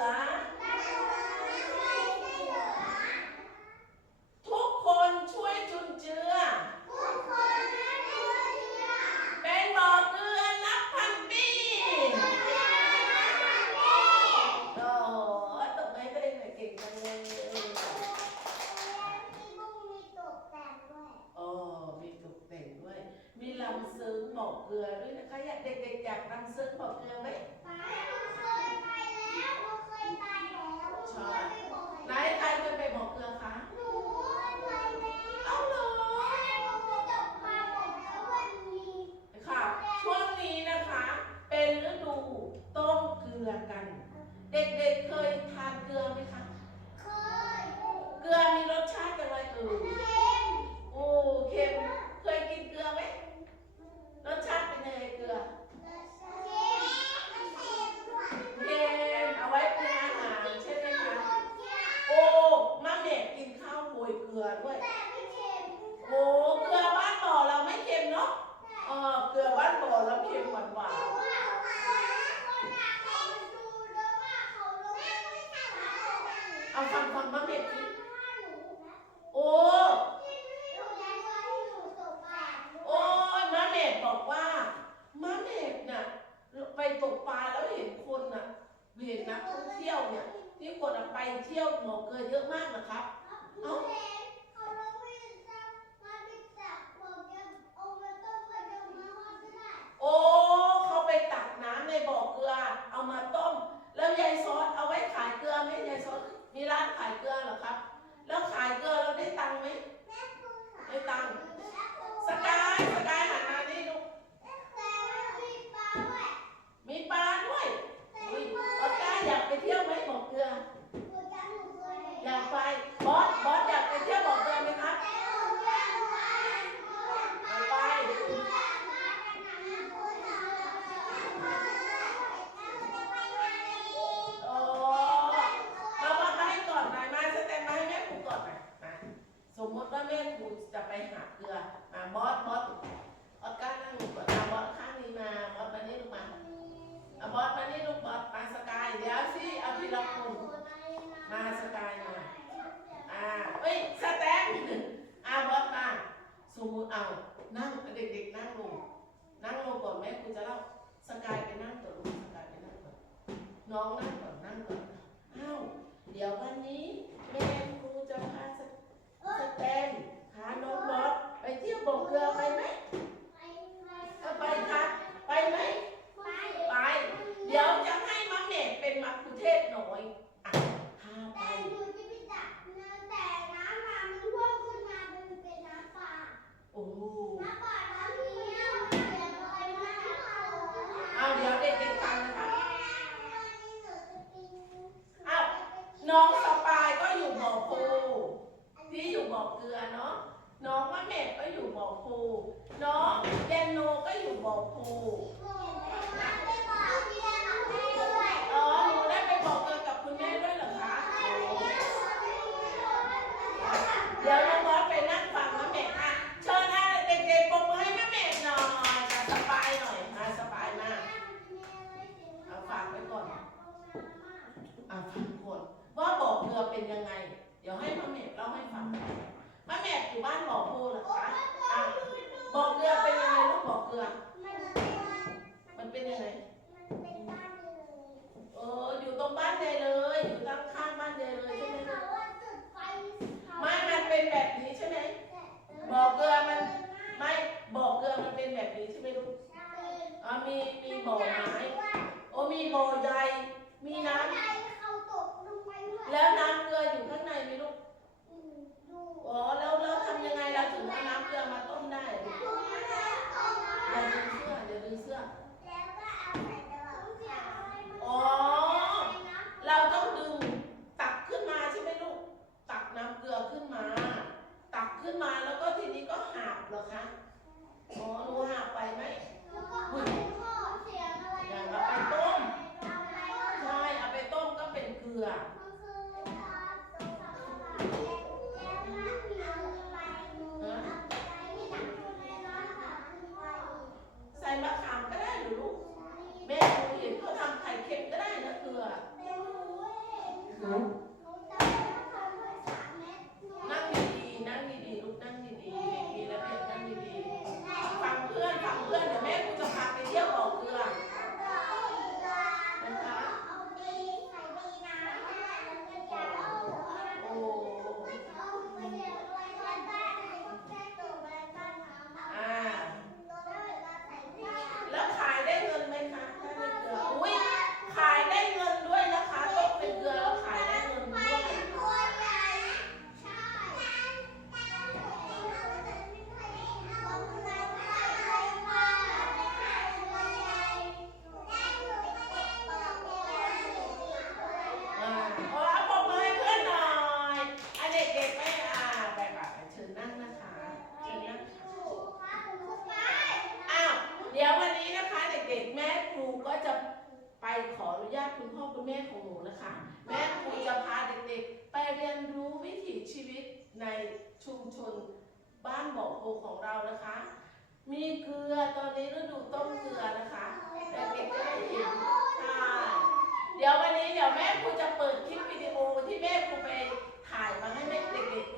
อ ทุกคนช่วยจุนเจือ เป็นบอกลือนับพันปีโอ้ยตไม้ก็ได้หน่อยเก่งจังเลยโอ้มีตกแต่งด้วย มีลำซึ้งหมอเกลือด้วยนะคะอยากเด็กๆอยากลำซึ้งหมอเกลือไหม อยากไปเที่ยวไหมบอกเกลือ อยากไป บอส บอสอยากไปเที่ยวบอกเกลือไหมครับ ไป โอ้าบอสมให้ก่อนมามาสแตมมาให้แม่ครูก่อนมามาสมมติว่าแม่ครูจะไปหาเกลือ มาบอส บอส อานั่งเด็กๆนั่งลงนั่งลงก่อนแม่คุณจะเล่าสกายไปนั่งก่อนลูกสกายไปนั่งก่อนน้องนั่งก่อนนั่งก่อนอ้าวเดี๋ยววันนี้แม่ครูจะพาสแตนพาน้องบอสไปเที่ยวบ่อเกลือไปไหมไปไปค่ะไปไหมไป เดี๋ยวจะให้มัมเนตเป็นมักคุเทศหน่อย บ่อเกลือเนาะน้องมะเขือก็อยู่บ่อภูน้องแยนโนก็อยู่บ่อภู 美味 คุณแม่ของหนูนะคะ แม่ครูจะพาเด็กๆ ไปเรียนรู้วิถีชีวิตในชุมชนบ้านบ่อโพของเรานะคะ มีเกลือตอนนี้ฤดูต้มเกลือนะคะเด็กๆจะได้เห็นค่ะเดี๋ยววันนี้เดี๋ยวแม่ครูจะเปิดคลิปวิดีโอที่แม่ครูไปถ่ายมาให้เด็กๆดู